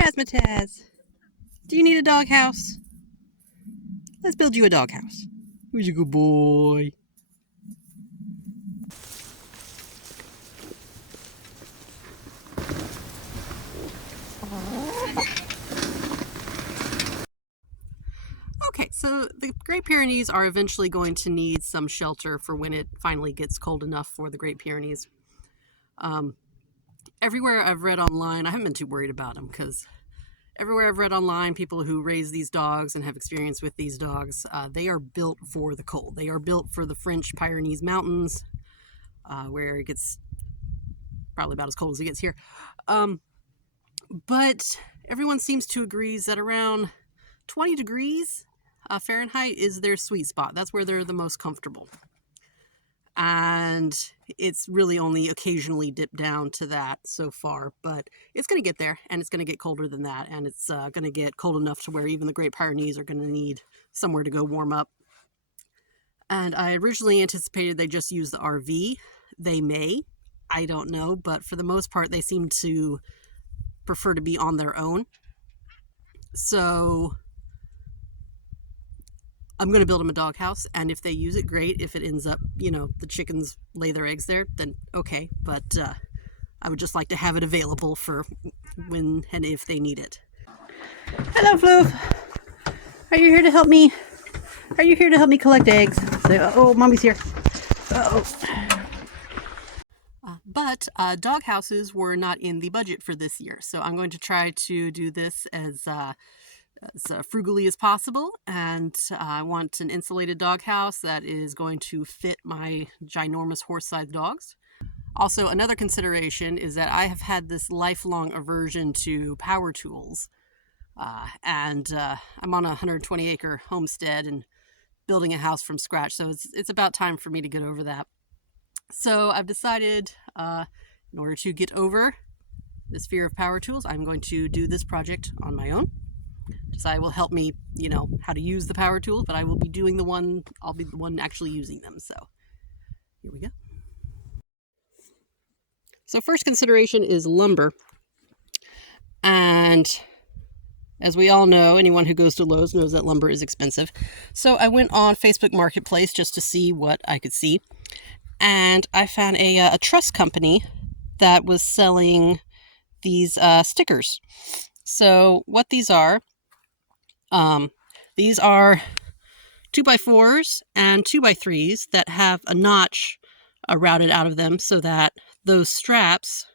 Razzmatazz, do you need a doghouse? Let's build you a doghouse. Who's a good boy? Okay, so the Great Pyrenees are eventually going to need some shelter for when it finally gets cold enough for the Great Pyrenees. Everywhere I've read online, I haven't been too worried about them because everywhere I've read online, people who raise these dogs and have experience with these dogs, they are built for the cold. They are built for the French Pyrenees Mountains, where it gets probably about as cold as it gets here. But everyone seems to agree that around 20 degrees Fahrenheit is their sweet spot. That's where they're the most comfortable. And it's really only occasionally dipped down to that so far, but it's going to get there, and it's going to get colder than that, and it's going to get cold enough to where even the Great Pyrenees are going to need somewhere to go warm up. And I originally anticipated they just use the RV. They may, I don't know, but for the most part they seem to prefer to be on their own. So I'm going to build them a doghouse, and if they use it, great. If it ends up, the chickens lay their eggs there, then okay. But I would just like to have it available for when and if they need it. Hello, Floof. Are you here to help me? Are you here to help me collect eggs? Oh, Mommy's here. Uh-oh. But doghouses were not in the budget for this year, so I'm going to try to do this as frugally as possible, and I want an insulated doghouse that is going to fit my ginormous horse-sized dogs. Also, another consideration is that I have had this lifelong aversion to power tools, and I'm on a 120-acre homestead and building a house from scratch, so it's about time for me to get over that. So I've decided, in order to get over this fear of power tools, I'm going to do this project on my own. Josiah will help me, how to use the power tools, but I'll be the one actually using them. So here we go. So first consideration is lumber. And as we all know, anyone who goes to Lowe's knows that lumber is expensive. So I went on Facebook Marketplace just to see what I could see. And I found a truss company that was selling these stickers. So what these are 2x4s and 2x3s that have a notch routed out of them so that those straps,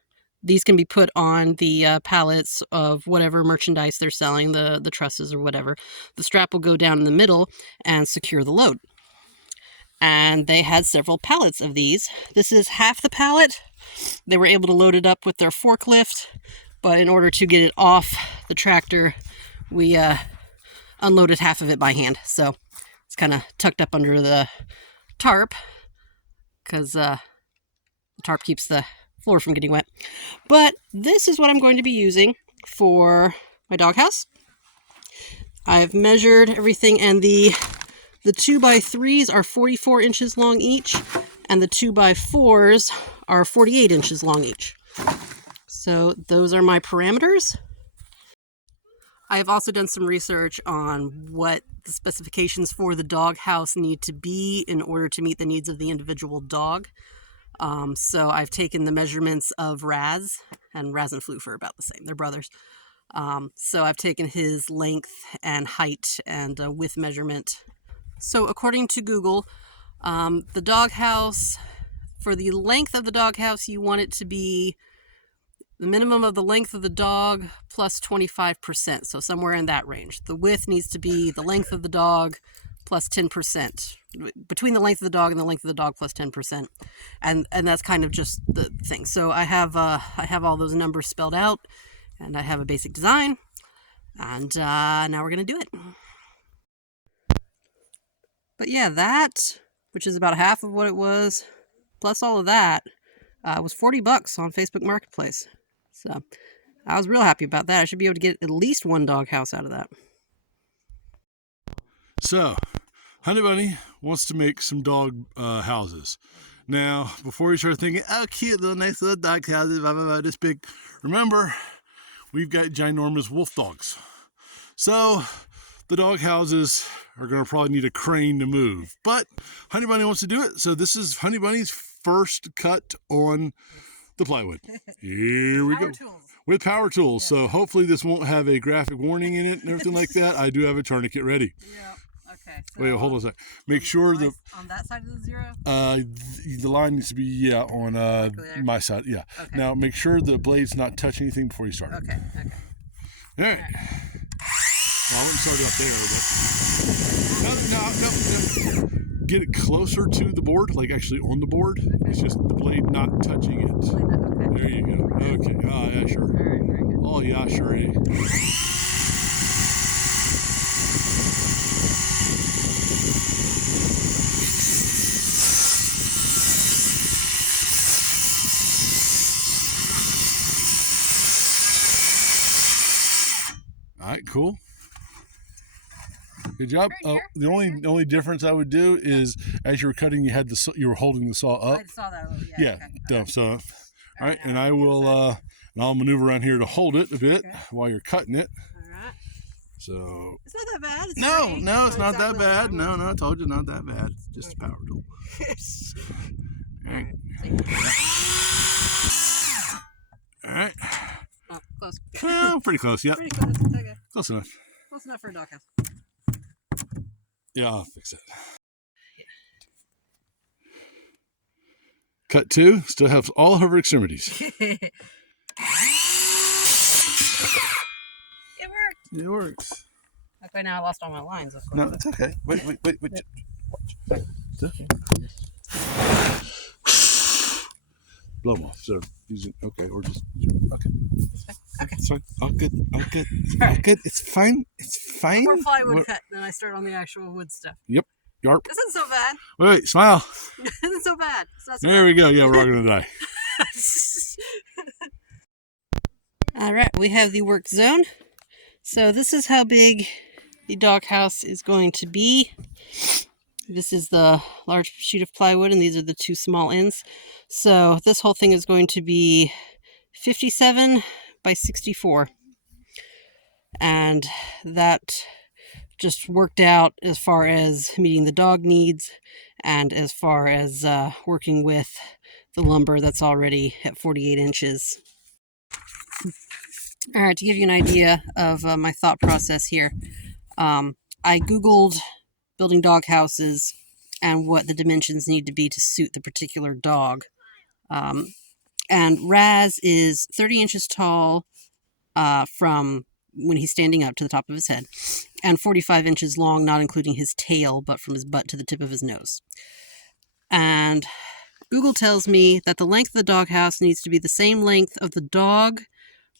these can be put on the pallets of whatever merchandise they're selling, the trusses or whatever. The strap will go down in the middle and secure the load. And they had several pallets of these. This is half the pallet. They were able to load it up with their forklift, but in order to get it off the tractor, we unloaded half of it by hand. So it's kind of tucked up under the tarp because the tarp keeps the floor from getting wet. But this is what I'm going to be using for my doghouse. I've measured everything, and the 2x3s are 44 inches long each, and the 2x4s are 48 inches long each. So those are my parameters. I have also done some research on what the specifications for the doghouse need to be in order to meet the needs of the individual dog. So I've taken the measurements of Raz, and Raz and Floof are about the same. They're brothers. So I've taken his length and height and width measurement. So according to Google, the doghouse, for the length of the doghouse, you want it to be the minimum of the length of the dog plus 25%, so somewhere in that range. The width needs to be the length of the dog plus 10%, between the length of the dog and the length of the dog plus 10%, and that's kind of just the thing. So I have all those numbers spelled out, and I have a basic design, and now we're gonna do it. But yeah, that, which is about half of what it was, plus all of that, was $40 on Facebook Marketplace. So I was real happy about that. I should be able to get at least one doghouse out of that. So, Honey Bunny wants to make some dog houses. Now, before you start thinking, oh, cute, little nice little dog houses, blah, blah, blah, this big, remember, we've got ginormous wolf dogs. So the dog houses are going to probably need a crane to move. But Honey Bunny wants to do it. So this is Honey Bunny's first cut on the plywood. Here we go. With power tools. So hopefully this won't have a graphic warning in it and everything like that. I do have a tourniquet ready. Yeah. Okay. So Wait, hold on a sec. Make sure on that side of the zero? the line needs to be on my side. Yeah. Okay. Now make sure the blade's not touching anything before you start. Okay. Okay. All right. Well, I wouldn't start it up there, but no. Get it closer to the board, like actually on the board. Okay. It's just the blade not touching it. Okay. There you go. Okay. Oh yeah, sure. All right. Very good. Oh yeah, sure. All right, cool. Good job. Right the only difference I would do is as you were cutting, you were holding the saw up. I saw that a little. Yeah. Okay. So, all right, and I will and I'll maneuver around here to hold it a bit while you're cutting it. All right. So. It's not that bad. No, it's not that bad. No, I told you not that bad. It's just a power tool. All right. All right. Oh, close. Oh, pretty close. Yep. Pretty close. Okay. Close enough. Close enough for a doghouse. Yeah, I'll fix it. Cut 2. Still have all of her extremities. It worked. It works. Okay, now I lost all my lines. Of course. No, it's okay. Wait. Blow them off. So using or just okay. Okay. It's fine. All good. It's fine. It's fine. More plywood cut, then I start on the actual wood stuff. Yep. Yarp. This isn't so bad. Wait, smile. This isn't so bad. There we go. Yeah, we're all gonna die. All right, we have the work zone. So this is how big the doghouse is going to be. This is the large sheet of plywood, and these are the two small ends. So this whole thing is going to be 57 by 64. And that just worked out as far as meeting the dog needs and as far as working with the lumber that's already at 48 inches. All right, to give you an idea of my thought process here, I Googled building dog houses and what the dimensions need to be to suit the particular dog. And Raz is 30 inches tall from when he's standing up to the top of his head, and 45 inches long, not including his tail, but from his butt to the tip of his nose. And Google tells me that the length of the doghouse needs to be the same length of the dog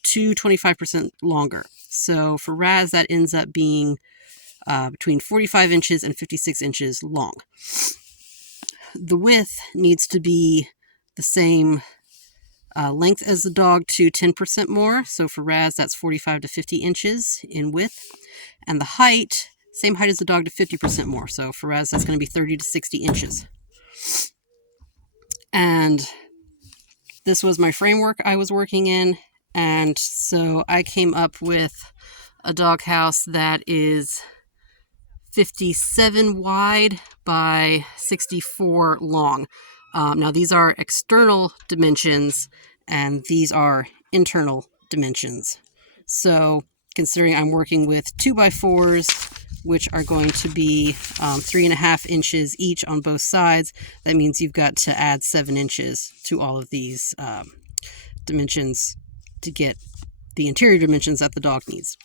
to 25% longer. So for Raz, that ends up being between 45 inches and 56 inches long. The width needs to be the same length as the dog to 10% more. So for Raz, that's 45 to 50 inches in width. And the height, same height as the dog to 50% more. So for Raz, that's going to be 30 to 60 inches. And this was my framework I was working in. And so I came up with a doghouse that is 57 wide by 64 long. Now these are external dimensions and these are internal dimensions. So considering I'm working with 2x4s, which are going to be 3.5 inches each on both sides, that means you've got to add 7 inches to all of these dimensions to get the interior dimensions that the dog needs.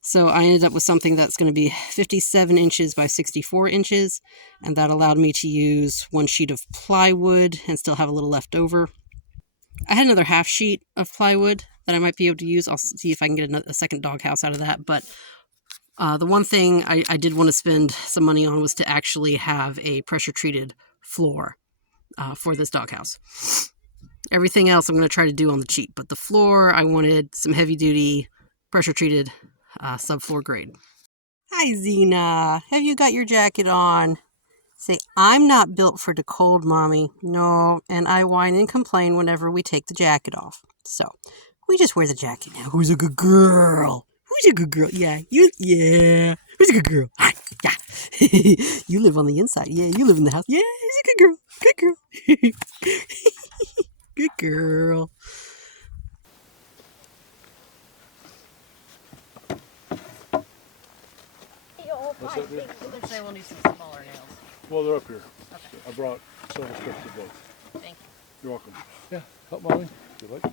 So I ended up with something that's going to be 57 inches by 64 inches, and that allowed me to use one sheet of plywood and still have a little left over. I had another half sheet of plywood that I might be able to use. I'll see if I can get a second doghouse out of that, but the one thing I did want to spend some money on was to actually have a pressure-treated floor for this doghouse. Everything else I'm going to try to do on the cheap, but the floor, I wanted some heavy-duty, pressure-treated subfloor grade. Hi, Xena. Have you got your jacket on? Say, I'm not built for the cold, Mommy. No, and I whine and complain whenever we take the jacket off. So, We just wear the jacket now. Who's a good girl? Who's a good girl? Yeah, you. Yeah. Who's a good girl? Hi. Yeah. You live on the inside. Yeah, you live in the house. Yeah, who's a good girl? Good girl. Good girl. What's that, dude? They're saying we'll need some smaller nails. Well, they're up here. Okay. I brought several strips of both. Thank you. You're welcome. Yeah, help Molly. If you like.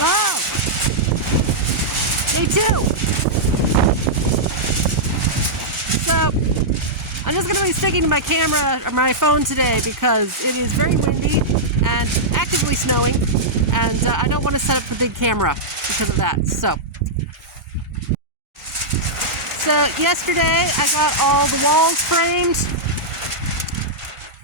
Oh! Me too! So, I'm just going to be sticking to my camera or my phone today because it is very windy and actively snowing, and I don't want to set up the big camera because of that. So yesterday I got all the walls framed.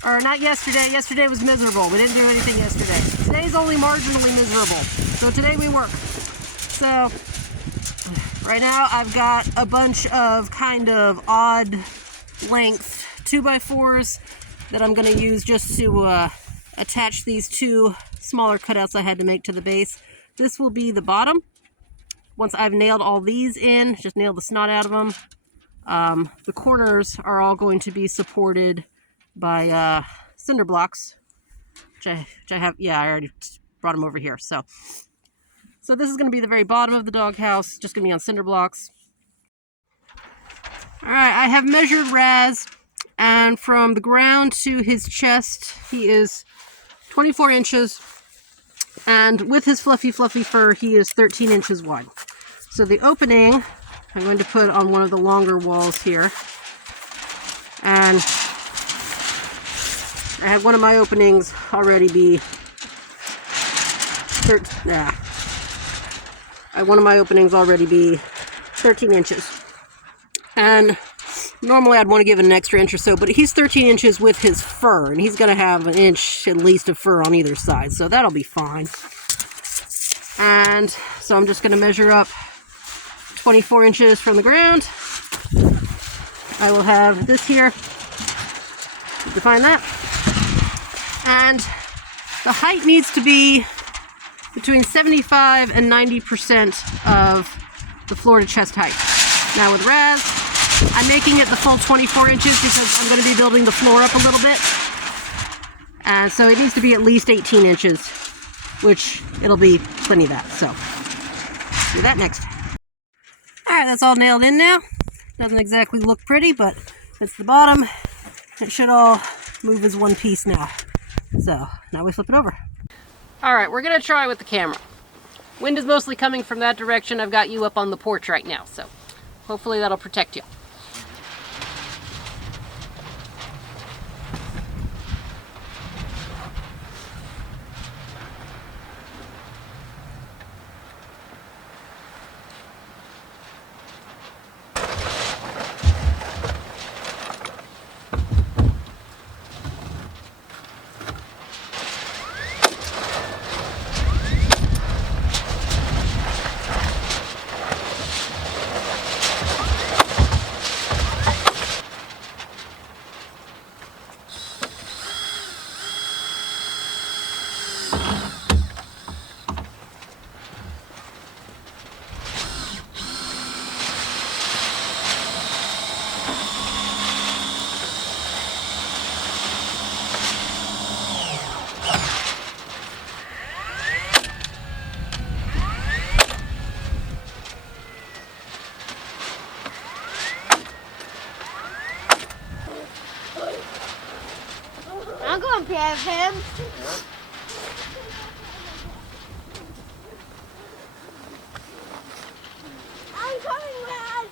Or not yesterday. Yesterday was miserable. We didn't do anything yesterday. Today's only marginally miserable. So today we work. So right now I've got a bunch of kind of odd length 2x4s that I'm going to use just to attach these two smaller cutouts I had to make to the base. This will be the bottom. Once I've nailed all these in, just nail the snot out of them. The corners are all going to be supported by cinder blocks, which I have. Yeah, I already brought them over here. So this is going to be the very bottom of the doghouse, just going to be on cinder blocks. All right, I have measured Raz, and from the ground to his chest, he is 24 inches, and with his fluffy fur, he is 13 inches wide. So the opening, I'm going to put on one of the longer walls here, and I had one of my openings already be 13 inches. And normally I'd want to give it an extra inch or so, but he's 13 inches with his fur, and he's going to have an inch at least of fur on either side, so that'll be fine. And so I'm just going to measure up 24 inches from the ground. I will have this here, define that. And the height needs to be between 75 and 90% of the floor to chest height. Now with Raz, I'm making it the full 24 inches because I'm going to be building the floor up a little bit. And so it needs to be at least 18 inches, which it'll be plenty of that. So do that next. All right, that's all nailed in now. Doesn't exactly look pretty, but it's the bottom. It should all move as one piece now. So now we flip it over. All right, we're gonna try with the camera. Wind is mostly coming from that direction. I've got you up on the porch right now, so hopefully that'll protect you. care of him. I'm coming, Raz.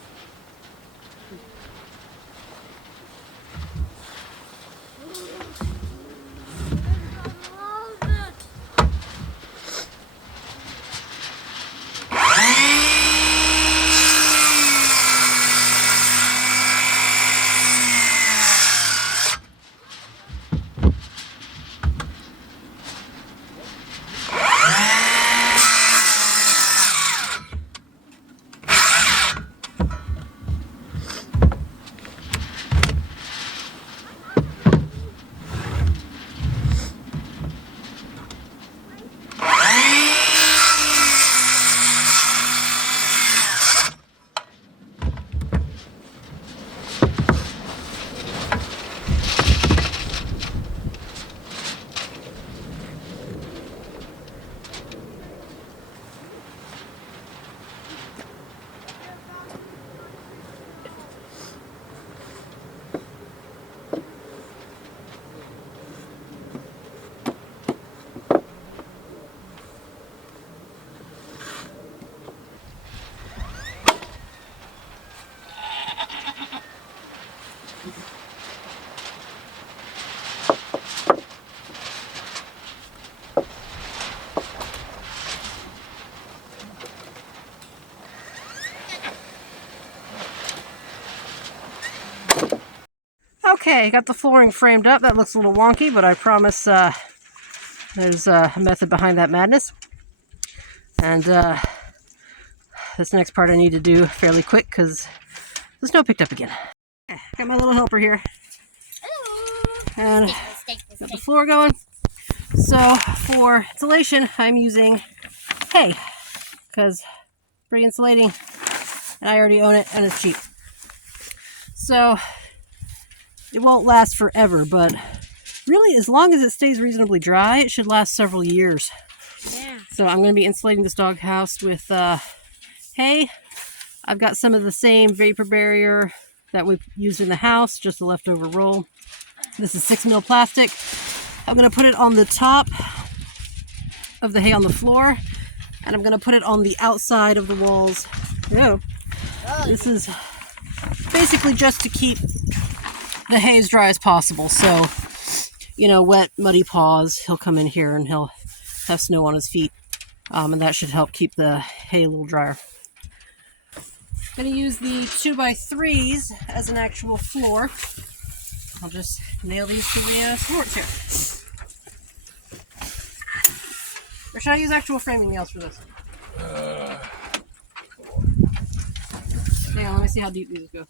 Okay, got the flooring framed up. That looks a little wonky, but I promise there's a method behind that madness. And this next part I need to do fairly quick because the snow picked up again. Okay, got my little helper here. And got the floor going. So for insulation, I'm using hay because pretty insulating, and I already own it and it's cheap. So it won't last forever, but really as long as it stays reasonably dry, it should last several years. Yeah. So I'm going to be insulating this doghouse with hay. I've got some of the same vapor barrier that we used in the house, just a leftover roll. This is 6mm plastic. I'm going to put it on the top of the hay on the floor, and I'm going to put it on the outside of the walls. Oh, this is basically just to keep the hay as dry as possible. So, you know, wet, muddy paws, he'll come in here and he'll have snow on his feet. And that should help keep the hay a little drier. I'm going to use the 2x3s as an actual floor. I'll just nail these to the supports here. Or should I use actual framing nails for this? Hang on, let me see how deep these go.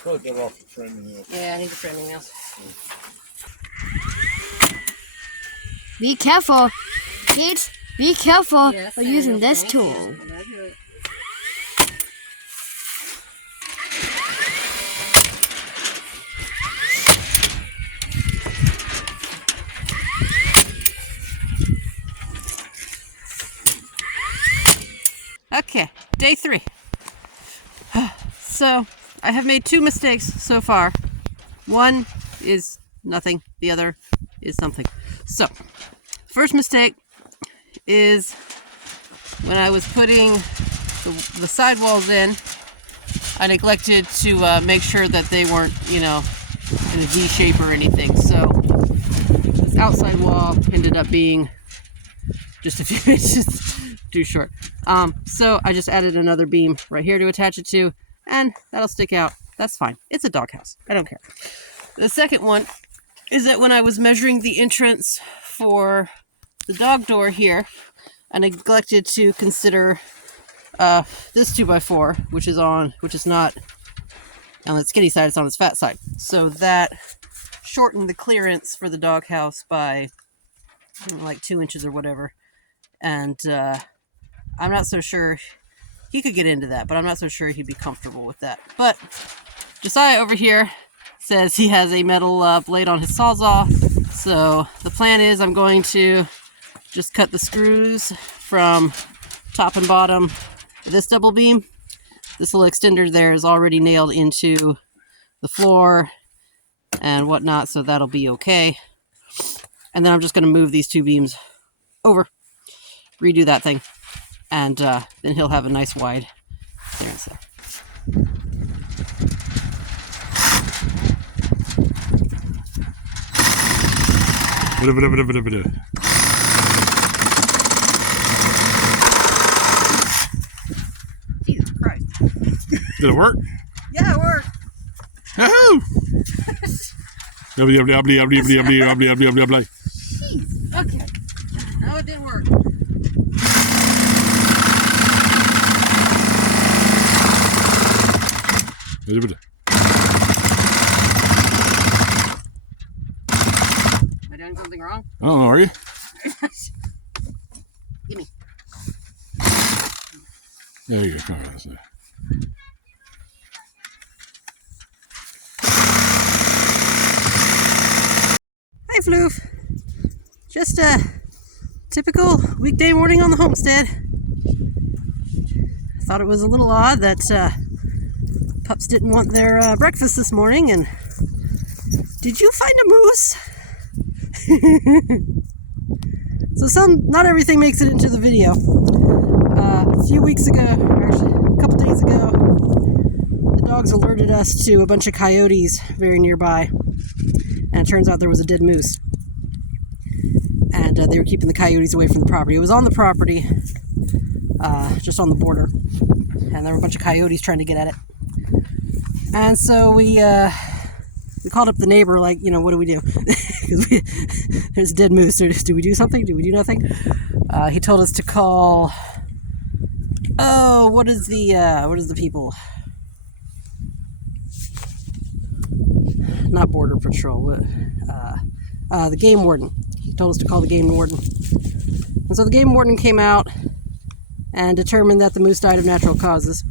Probably better off the framing nails. Yeah, I need the framing nails. Be careful, kids. Be careful Yes, of using this thank tool. you. Okay, day 3. So, I have made 2 mistakes so far. One is nothing, the other is something. So, first mistake is when I was putting the sidewalls in, I neglected to make sure that they weren't, you know, in a V shape or anything. So, this outside wall ended up being just a few inches too short. So I just added another beam right here to attach it to, and that'll stick out. That's fine. It's a doghouse. I don't care. The second one is that when I was measuring the entrance for the dog door here, I neglected to consider this 2x4, which is not on the skinny side, it's on its fat side. So that shortened the clearance for the doghouse by like 2 inches or whatever. And I'm not so sure he could get into that, but I'm not so sure he'd be comfortable with that. But Josiah over here says he has a metal blade on his Sawzall. So the plan is I'm going to just cut the screws from top and bottom of this double beam, this little extender there is already nailed into the floor and whatnot, so that'll be okay. And then I'm just going to move these two beams over, redo that thing, and then he'll have a nice wide clearance there. Jesus Christ. Did it work? Yeah, it worked. Yahoo! Jeez. Okay. No, it didn't work. Am I doing something wrong? I don't know, are you? Give me. There you go. Come on, that's it. Hi, Floof. Just a typical weekday morning on the homestead. I thought it was a little odd that pups didn't want their breakfast this morning, and did you find a moose? So not everything makes it into the video. A few weeks ago, or actually a couple days ago, the dogs alerted us to a bunch of coyotes very nearby, and it turns out there was a dead moose. And they were keeping the coyotes away from the property. It was on the property, just on the border, and there were a bunch of coyotes trying to get at it. And so we called up the neighbor, like, you know, what do we do? There's a dead moose. Do we do something? Do we do nothing? He told us to call. Oh, what is the people? Not Border Patrol. The game warden. He told us to call the game warden. And so the game warden came out and determined that the moose died of natural causes,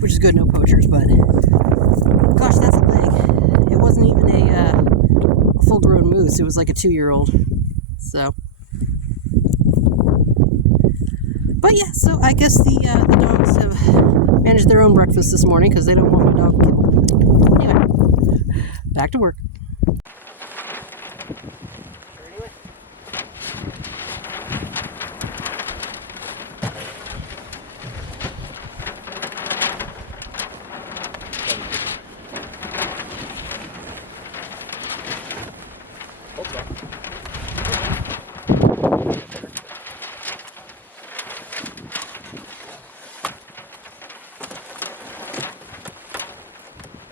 which is good, no poachers, but gosh, that's a leg. It wasn't even a full-grown moose. It was like a 2-year-old. So, but yeah, so I guess the dogs have managed their own breakfast this morning because they don't want my dog killed. Anyway, back to work.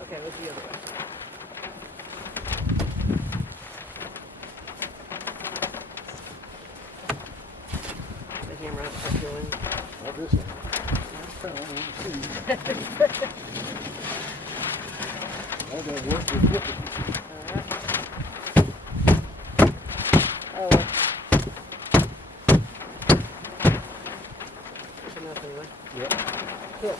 Okay, let's the other way. The hammer up going. Not this one. All that work was with it. Oh, well. That's enough anyway. Yep. Cool.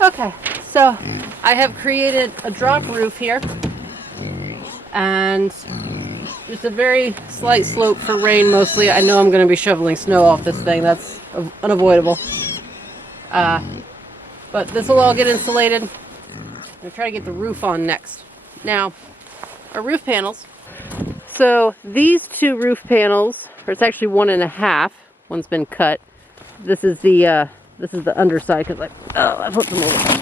Okay, so I have created a drop roof here, and just a very slight slope for rain mostly. I know I'm going to be shoveling snow off this thing. That's unavoidable. But this will all get insulated. I'm going to try to get the roof on next. Now, our roof panels. So these two roof panels, or it's actually 1.5. One's been cut. This is the underside because I flipped them over.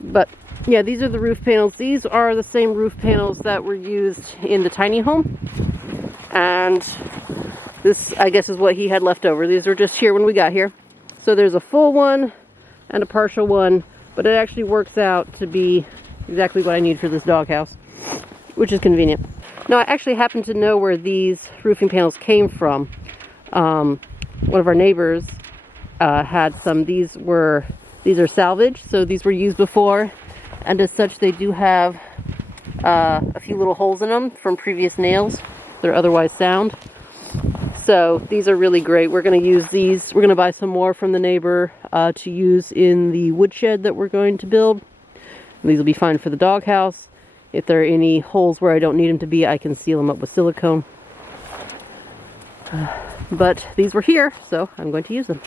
But yeah, these are the roof panels. These are the same roof panels that were used in the tiny home. And this, I guess, is what he had left over. These were just here when we got here. So there's a full one and a partial one, but it actually works out to be exactly what I need for this doghouse, which is convenient. Now, I actually happen to know where these roofing panels came from. One of our neighbors had some. These are salvage, so these were used before, and as such they do have a few little holes in them from previous nails. They're otherwise sound. So these are really great. We're going to use these. We're going to buy some more from the neighbor to use in the woodshed that we're going to build. And these will be fine for the doghouse. If there are any holes where I don't need them to be, I can seal them up with silicone. But these were here, so I'm going to use them.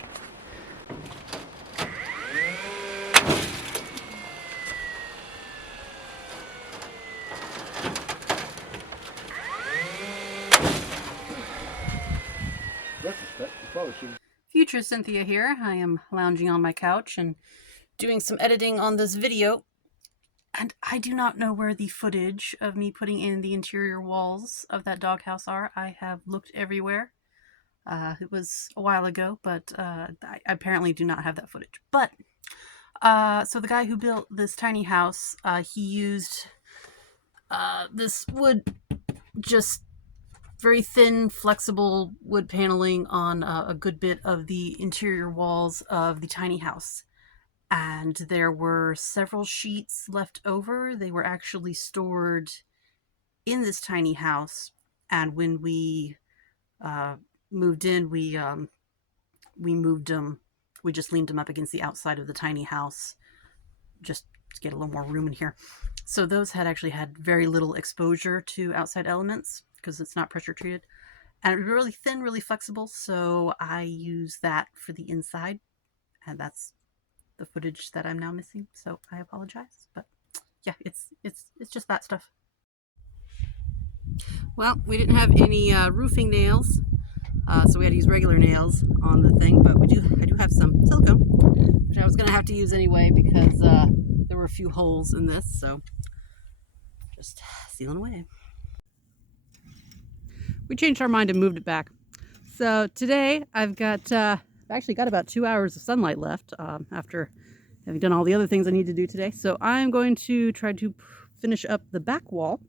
Future Cynthia here. I am lounging on my couch and doing some editing on this video. And I do not know where the footage of me putting in the interior walls of that doghouse are. I have looked everywhere. It was a while ago, but I apparently do not have that footage. But, so the guy who built this tiny house, he used this wood, just very thin, flexible wood paneling on a good bit of the interior walls of the tiny house. And there were several sheets left over. They were actually stored in this tiny house. And when we moved in, we moved them. We just leaned them up against the outside of the tiny house just to get a little more room in here. So those had actually had very little exposure to outside elements because it's not pressure treated. And it was really thin, really flexible. So I use that for the inside. And that's the footage that I'm now missing, so I apologize. But yeah, it's just that stuff. Well, we didn't have any roofing nails, so we had to use regular nails on the thing. But I do have some silicone, which I was going to have to use anyway because there were a few holes in this. So just sealing away. We changed our mind and moved it back. So today I've actually got about 2 hours of sunlight left after having done all the other things I need to do today. So I'm going to try to finish up the back wall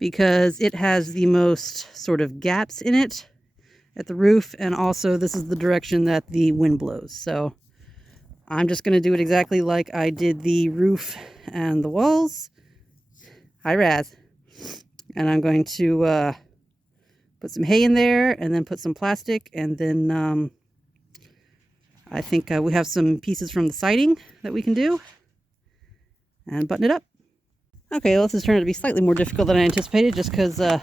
because it has the most sort of gaps in it at the roof, and also this is the direction that the wind blows. So I'm just going to do it exactly like I did the roof and the walls. Hi, Raz. And I'm going to put some hay in there and then put some plastic, and then I think we have some pieces from the siding that we can do and button it up. Okay, well, this has turned out to be slightly more difficult than I anticipated just because there's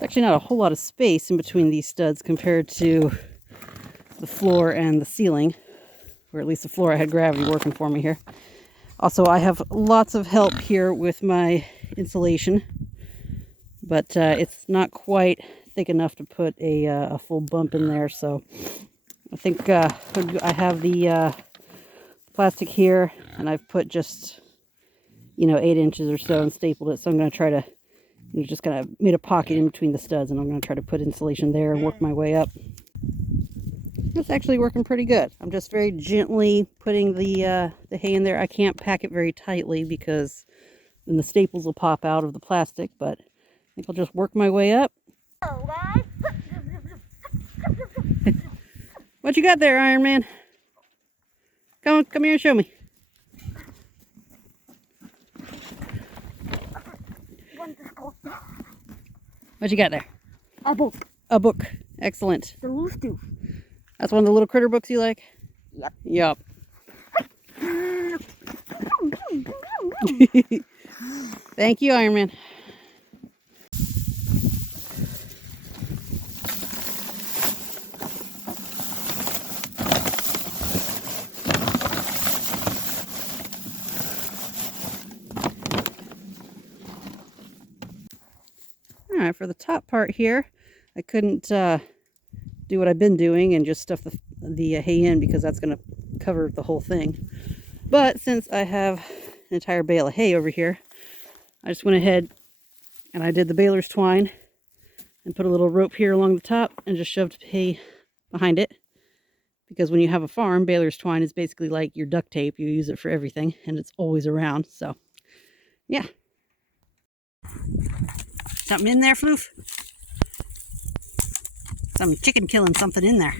actually not a whole lot of space in between these studs compared to the floor and the ceiling, or at least the floor. I had gravity working for me here. Also, I have lots of help here with my insulation, but it's not quite thick enough to put a full bump in there, so I think I have the plastic here, and I've put just, 8 inches or so and stapled it. So I'm going to try to, just kind of made a pocket in between the studs, and I'm going to try to put insulation there and work my way up. It's actually working pretty good. I'm just very gently putting the hay in there. I can't pack it very tightly because then the staples will pop out of the plastic, but I think I'll just work my way up. What you got there, Iron Man? Come here and show me. What you got there? A book. A book. Excellent. The loose tooth. That's one of the little critter books you like? Yep. Yup. Thank you, Iron Man. Alright, for the top part here, I couldn't do what I've been doing and just stuff the hay in because that's going to cover the whole thing. But since I have an entire bale of hay over here, I just went ahead and I did the baler's twine and put a little rope here along the top and just shoved hay behind it. Because when you have a farm, baler's twine is basically like your duct tape. You use it for everything and it's always around. So, yeah. Something in there, Floof? Some chicken killing something in there.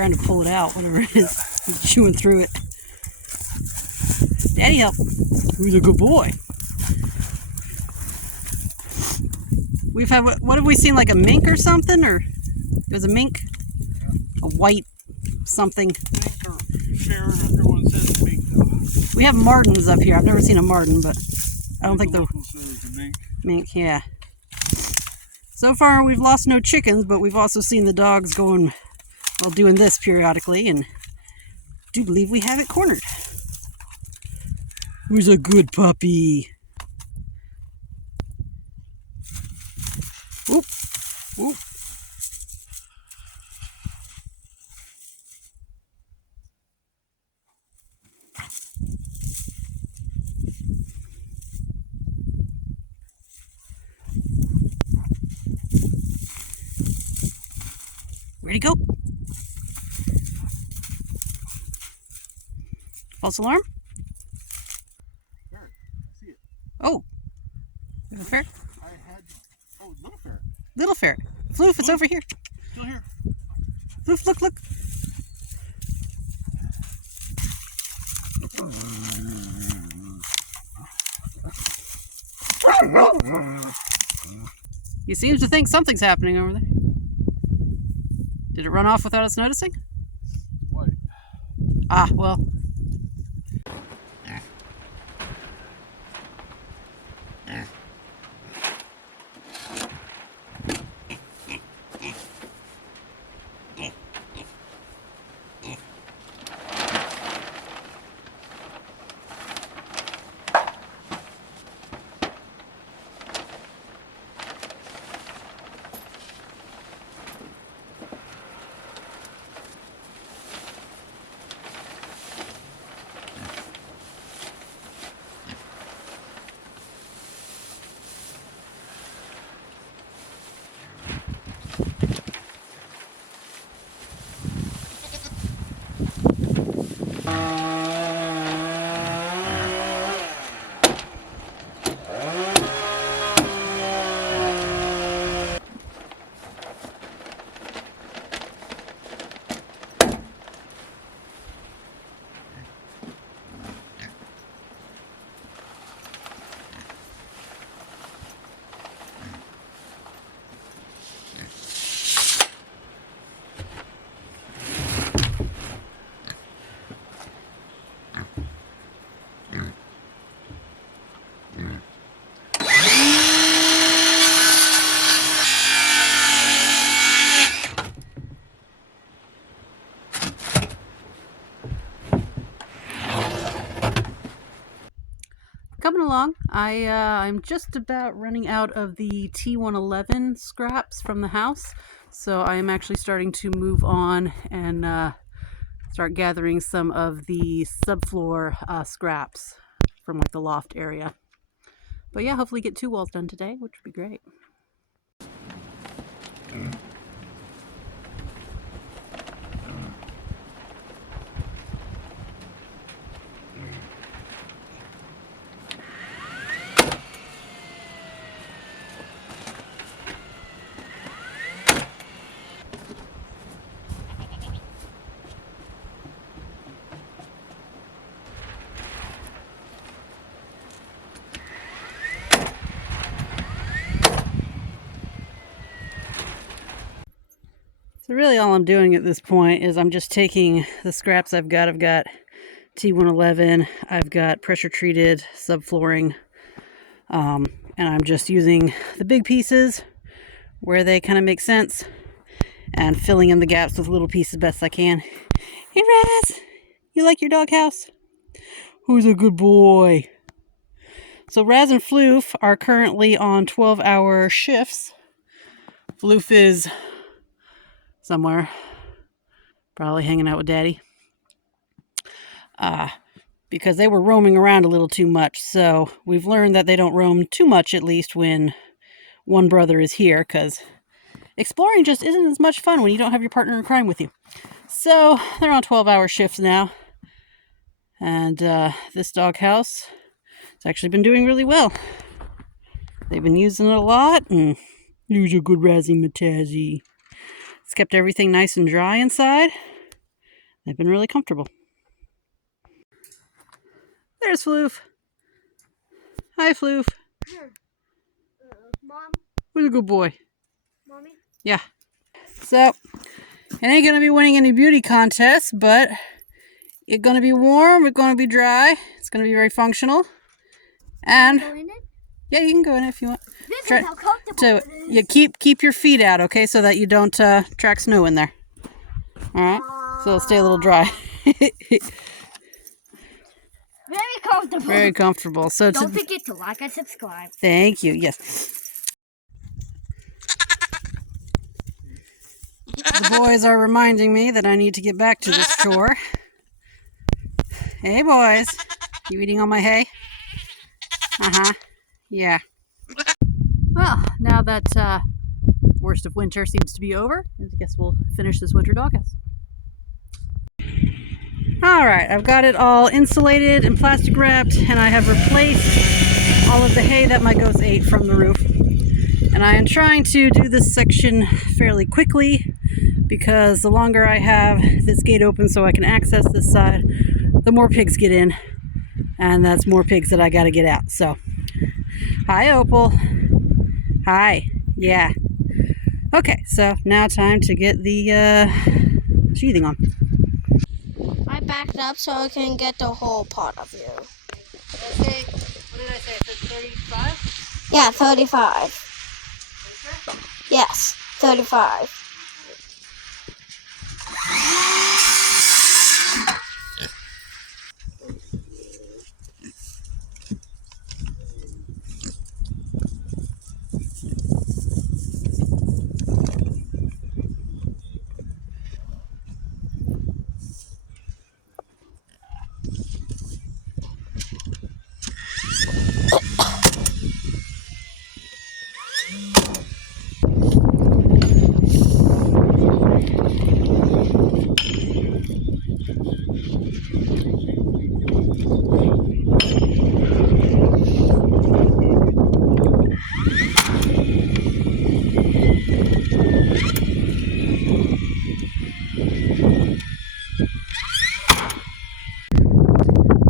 trying to pull it out, whatever it is. He's chewing through it. Daddy help. Who's a good boy? We've had, what have we seen, like a mink or something? Or there's a mink? A white something. Mink or Sharon, everyone says mink. We have martins up here. I've never seen a martin, but I don't think the mink. mink, yeah. So far, we've lost no chickens, but we've also seen the dogs going, well, doing this periodically, and do believe we have it cornered. Who's a good puppy? Whoop, whoop. Where'd he go? False alarm? Ferret. See it. Oh. There's a ferret? I had. Oh, little ferret. Little ferret. Floof, it's over here. Still here. Floof, look, look. He seems to think something's happening over there. Did it run off without us noticing? White. Ah, well. Coming along. I'm just about running out of the T111 scraps from the house, so I am actually starting to move on and start gathering some of the subfloor scraps from like the loft area. But yeah, hopefully get 2 walls done today, which would be great. So really all I'm doing at this point is I'm just taking the scraps I've got. I've got T111, I've got pressure treated subflooring, and I'm just using the big pieces where they kind of make sense and filling in the gaps with little pieces best I can. Hey Raz, you like your doghouse? Who's a good boy? So Raz and Floof are currently on 12-hour shifts. Floof is somewhere, probably hanging out with Daddy, because they were roaming around a little too much. So we've learned that they don't roam too much, at least when one brother is here, because exploring just isn't as much fun when you don't have your partner in crime with you. So they're on 12-hour shifts now, and this doghouse has actually been doing really well. They've been using it a lot, and use a good razzmatazzy. It's kept everything nice and dry inside. They've been really comfortable. There's Floof. Hi, Floof. Mom, Who's a good boy? Mommy. Yeah. So, it ain't going to be winning any beauty contests, but it's going to be warm, it's going to be dry, it's going to be very functional. And, Go in it? yeah, you can go in it if you want. This Try- is how comfortable So, it is. you keep your feet out, okay, so that you don't track snow in there. Alright? So it'll stay a little dry. Very comfortable. Very comfortable. So Don't forget to like and subscribe. Thank you. Yes. The boys are reminding me that I need to get back to this chore. Hey, boys. You eating all my hay? Uh-huh. Yeah. Well, now that worst of winter seems to be over, I guess we'll finish this winter doghouse. Alright, I've got it all insulated and plastic wrapped, and I have replaced all of the hay that my goats ate from the roof. And I am trying to do this section fairly quickly, because the longer I have this gate open so I can access this side, the more pigs get in, and that's more pigs that I gotta get out. So, hi Opal. Hi. Yeah. Okay, so now time to get the sheathing on. I backed up so I can get the whole part of you. What did I say? I said 35? Yeah, 35. Yes, 35.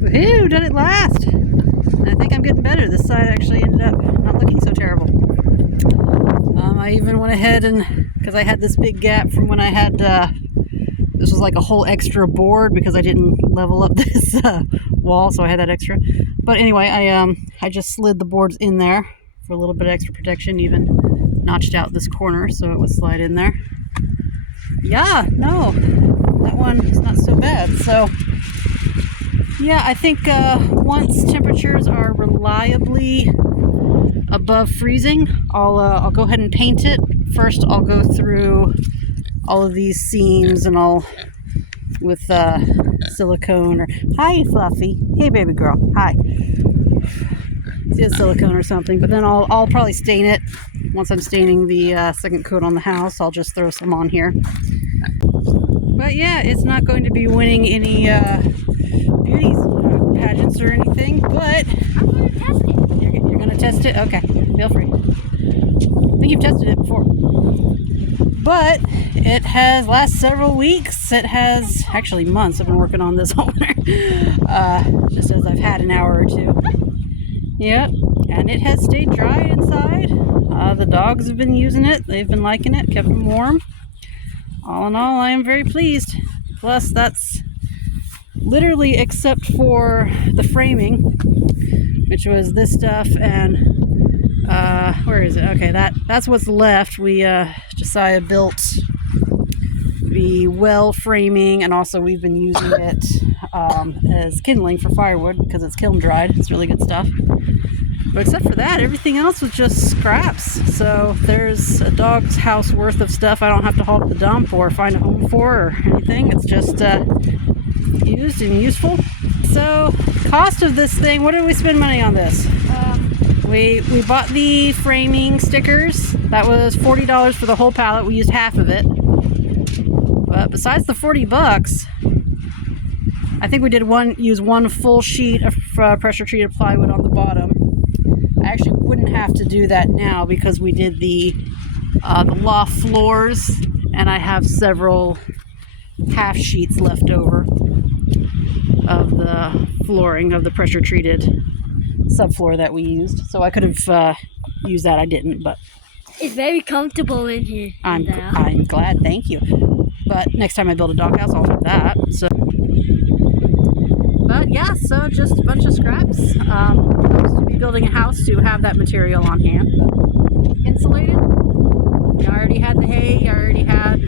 Woohoo, done it last! I think I'm getting better. This side actually ended up not looking so terrible. I even went ahead and, because I had this big gap from when I had, this was like a whole extra board because I didn't level up this wall, so I had that extra. But anyway, I just slid the boards in there for a little bit of extra protection, even notched out this corner so it would slide in there. Yeah, no, that one is not so bad. So yeah, I think once temperatures are reliably above freezing, I'll go ahead and paint it. First, I'll go through all of these seams and all with silicone or hi Fluffy, hey baby girl, hi. See a silicone or something, but then I'll probably stain it. Once I'm staining the second coat on the house, I'll just throw some on here. But yeah, it's not going to be winning any beauty pageants or anything, but I'm going to test it. you're going to test it? Okay, feel free. I think you've tested it before. But it has last several weeks. It has actually months. I've been working on this all winter. Just as I've had an hour or two. Yep, and it has stayed dry inside. The dogs have been using it. They've been liking it, kept them warm. All in all, I am very pleased. Plus, that's literally except for the framing, which was this stuff, and where is it? Okay, that's what's left. We Josiah built the well framing, and also we've been using it as kindling for firewood because it's kiln dried. It's really good stuff. But except for that, everything else was just scraps. So there's a dog's house worth of stuff I don't have to haul to the dump or find a home for or anything. It's just used and useful. So cost of this thing, what did we spend money on this? We bought the framing stickers. That was $40 for the whole pallet. We used half of it. But besides the $40, I think we did use one full sheet of pressure treated plywood on the bottom. I actually wouldn't have to do that now because we did the loft floors, and I have several half sheets left over of the flooring of the pressure treated subfloor that we used. So I could have used that. I didn't, but It's very comfortable in here. I'm glad. Thank you. But next time I build a doghouse, I'll have that. So, but yeah, so just a bunch of scraps. Supposed to be building a house to have that material on hand. Insulated. I already had the hay. I already had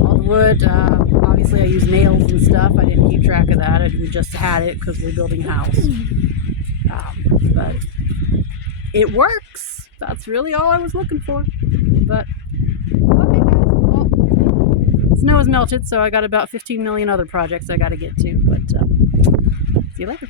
all the wood. Obviously, I used nails and stuff. I didn't keep track of that. We just had it because we're building a house. But it works. That's really all I was looking for. But okay, guys. Well, snow has melted, so I got about 15 million other projects I got to get to. But see you later.